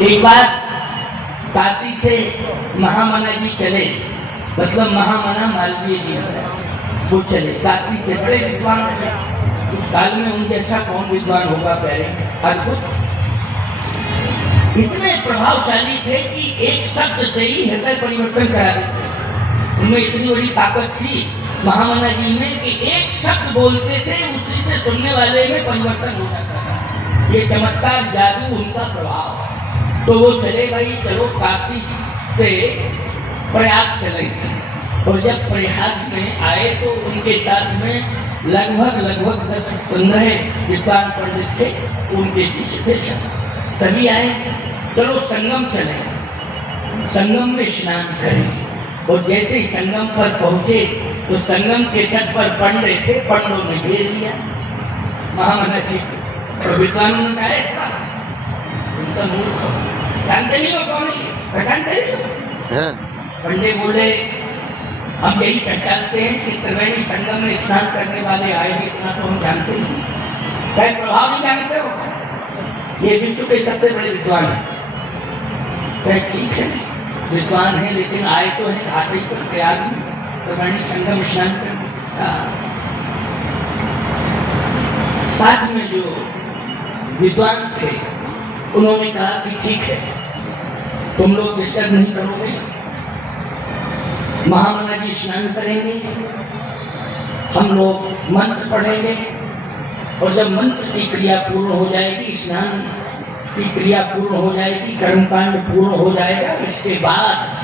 एक बार काशी से महामना जी चले, मतलब महामना मालवीय जी वो चले काशी से। बड़े विद्वान थे उस काल में, उन जैसा कौन विद्वान होगा प्यारे, अद्भुत। इतने प्रभावशाली थे कि एक शब्द से ही हृदय परिवर्तन करा देते। उनमें इतनी बड़ी ताकत थी महामना जी में कि एक शब्द बोलते थे, उसी से सुनने वाले में परिवर्तन हो जाता था। ये चमत्कार, जादू, उनका प्रभाव। तो वो चले भाई, चलो काशी से प्रयाग चले। और जब प्रयाग में आए तो उनके साथ में लगभग 10-15 विद्वान पंडित थे, उनके शिष्य थे। सभी आए, चलो संगम चले, संगम में स्नान करें। और जैसे ही संगम पर पहुंचे तो संगम के तट पर पंड रहे थे, पंडों ने घेर लिया महामना जी को। और विद्वानों ने कहा उनका मूर्ख, जानते नहीं हो कौन है, पहचानते नहीं हो? पंडे बोले हम यही पहचानते हैं कि त्रिवेणी संगम में स्नान करने वाले आएंगे, इतना तो हम जानते नहीं, क्या प्रभाव नहीं जानते हो? ये विश्व के सबसे बड़े विद्वान हैं। ठीक है, विद्वान है, लेकिन आए तो है घाटी पर प्रयाग में त्रिवेणी संगम स्नान करने। साथ में जो विद्वान थे उन्होंने कहा कि ठीक है, तुम लोग डिस्टर्ब नहीं करोगे, महामना जी स्नान करेंगे, हम लोग मंत्र पढ़ेंगे। और जब मंत्र की क्रिया पूर्ण हो जाएगी, स्नान की क्रिया पूर्ण हो जाएगी, कर्मकांड पूर्ण हो जाएगा, इसके बाद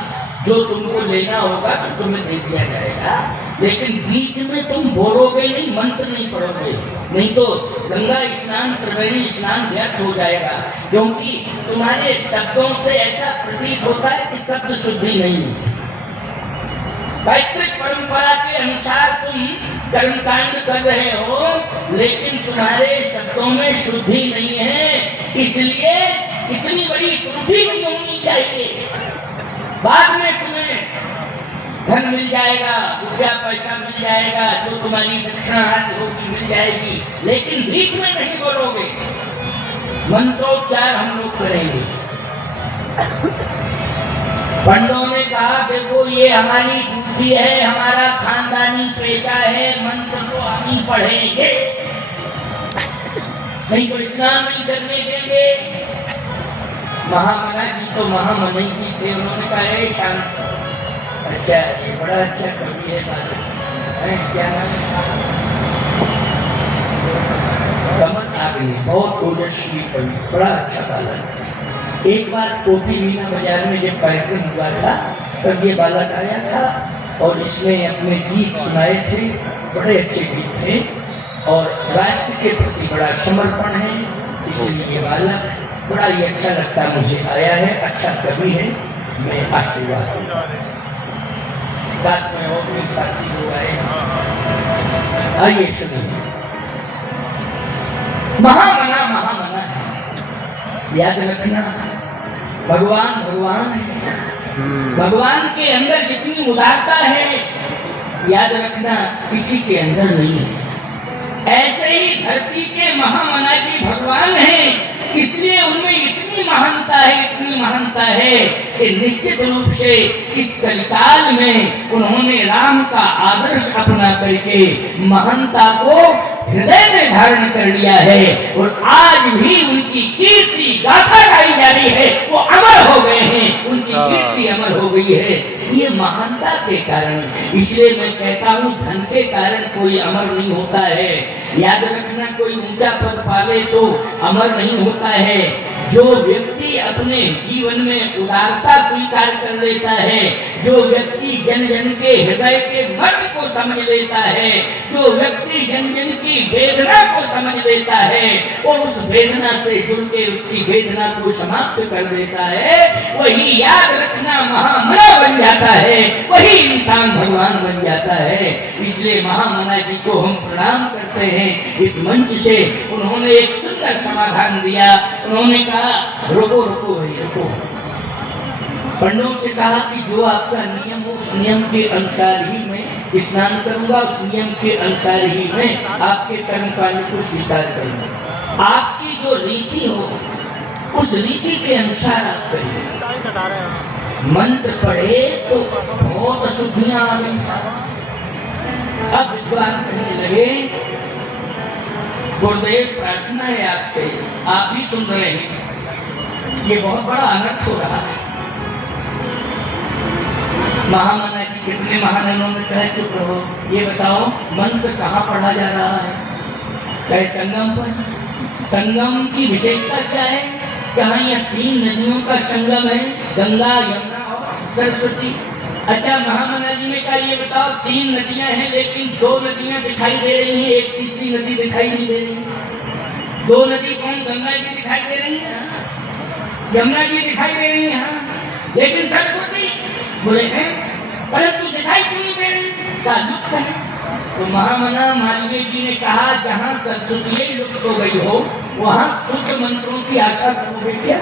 जो तुमको लेना होगा सो तुम्हें दे दिया जाएगा। लेकिन बीच में तुम बोलोगे नहीं, मंत्र नहीं पढ़ोगे, नहीं तो गंगा स्नान, त्रिवेणी स्नान व्यर्थ हो जाएगा। क्योंकि तुम्हारे शब्दों से ऐसा प्रतीत होता है कि शब्द शुद्धि नहीं है। वैदिक परंपरा के अनुसार तुम कर्मकांड कर रहे हो, लेकिन तुम्हारे शब्दों में शुद्धि नहीं है, इसलिए इतनी बड़ी त्रुटि नहीं होनी चाहिए। बाद में तुम्हें धन मिल जाएगा, रुपया पैसा मिल जाएगा, जो तुम्हारी दक्षिणा आदि होगी मिल जाएगी, लेकिन बीच में नहीं बोलोगे। मंत्रोच्चार हम लोग करेंगे। पंडों ने कहा देखो ये हमारी ड्यूटी है, हमारा खानदानी पेशा है, मंत्र तो हम ही पढ़ेंगे, नहीं तो स्नान नहीं करने देंगे। महामना जी तो महामना जी थे, उन्होंने कहा शांत, अच्छा ये बड़ा अच्छा कवि है, क्या नाम कमल आगनी, बहुत ओजस्वी कवि, बड़ा अच्छा बालक। एक बार कोठी मीना बाजार में जब कार्यक्रम हुआ था तब ये बालक आया था और इसने अपने गीत सुनाए थे, बड़े अच्छे गीत थे और राष्ट्र के प्रति बड़ा समर्पण है, इसलिए ये बालक बड़ा ही अच्छा लगता मुझे आया है, अच्छा कवि है, मैं आशीर्वाद दूंगा। साथ में और भी साथी लोग आए, आइए सुनिए। महामना है, याद रखना, भगवान भगवान है, भगवान के अंदर जितनी उदारता है याद रखना किसी के अंदर नहीं है। ऐसे ही धरती के महामना जी भगवान हैं, इसलिए उनमें इतनी महानता है कि निश्चित रूप से इस कलिकाल में उन्होंने राम का आदर्श अपना करके महानता को हृदय में धारण कर लिया है और आज भी उनकी कीर्ति गाथा गाई जा रही है, वो अमर हो गए हैं, उनकी कीर्ति अमर हो गई है, ये महानता के कारण। इसलिए मैं कहता हूँ धन के कारण कोई अमर नहीं होता है, याद रखना, कोई ऊंचा पद पाले तो अमर नहीं होता है। जो व्यक्ति अपने जीवन में उदारता स्वीकार कर लेता है, जो व्यक्ति जन जन के हृदय के मर्म को समझ लेता है, जो व्यक्ति जन जन की वेदना को समझ लेता है और उस वेदना से जुड़ के उसकी वेदना को समाप्त कर देता है, वही याद रखना महामना बन जाता है, वही इंसान भगवान बन जाता है। इसलिए महामना जी को हम प्रणाम करते हैं। इस मंच से उन्होंने एक सुंदर समाधान दिया, उन्होंने कहा रुको रुको भाई रुको। पंडों से कहा कि जो आपका नियम हो उस नियम के अनुसार ही मैं स्नान करूंगा, उस नियम के अनुसार ही मैं आपके कर्मकांड को स्वीकार करूंगा। आपकी जो रीति हो उस रीति के अनुसार आप करिए। मंत्र पढ़े तो बहुत अशुद्धियां आ गई। अब विद्वान कहने लगे, गुरुदेव प्रार्थना है आपसे, आप भी सुन रहे हैं, ये बहुत बड़ा अनर्थ हो रहा है। महामना जी कितने महाननों ने कहा चुप रहो, ये बताओ मंत्र कहाँ पढ़ा जा रहा है? कहे संगम पर। संगम की विशेषता क्या है? कहाँ यहाँ 3 नदियों का संगम है, गंगा, यमुना और सरस्वती। अच्छा, महामना जी ने कहा ये बताओ 3 नदियां हैं लेकिन 2 नदियां दिखाई दे रही हैं, एक तीसरी नदी दिखाई नहीं दे रही। 2 नदी कौन? गंगा जी दिखाई दे रही है, यमुना जी दिखाई दे रही है, लेकिन सरस्वती बोले हैं परंतु दिखाई क्यों नहीं दे रही? का लुप्त है। तो महामना मालवीय जी ने कहा जहाँ सरस्वती लुप्त हो गई हो वहाँ शुद्ध मंत्रों की आशा करोगे क्या?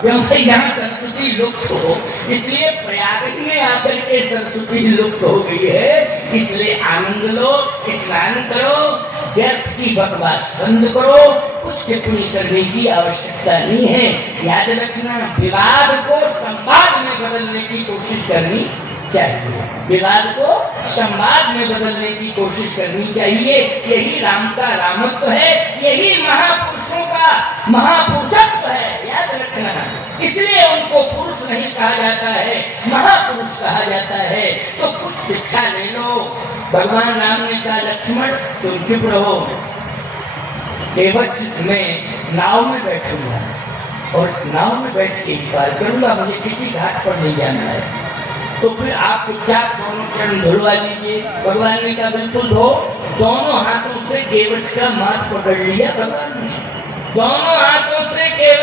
क्योंकि यहाँ सरस्वती लुप्त हो, इसलिए प्रयाग में आकर के सरस्वती लुप्त हो गई है, इसलिए आनंद लो, स्नान करो, व्यर्थ की बकवास बंद करो, कुछ टिप्पणी करने की आवश्यकता नहीं है। याद रखना, विवाद को संवाद में बदलने की कोशिश करनी चाहिए, विवाद को संवाद में बदलने की कोशिश करनी चाहिए। यही राम का रामत्व है, यही महापुरुषों का महापुरुषत्व है। याद रखना, इसलिए उनको पुरुष नहीं कहा जाता है, महापुरुष कहा जाता है। तो कुछ शिक्षा ले लो। भगवान राम ने कहा लक्ष्मण तुम चुप रहो, केवट में नाव में बैठूंगा और नाव में बैठ के ही पार करूंगा, मुझे किसी घाट पर नहीं जाना है। तो फिर आप चुपचाप दोनों चरण धुलवा लीजिए। भगवान ने कहा बिल्कुल धो। दोनों हाथों से केवट का माथ पकड़ लिया भगवान ने, दोनों हाथों से केवट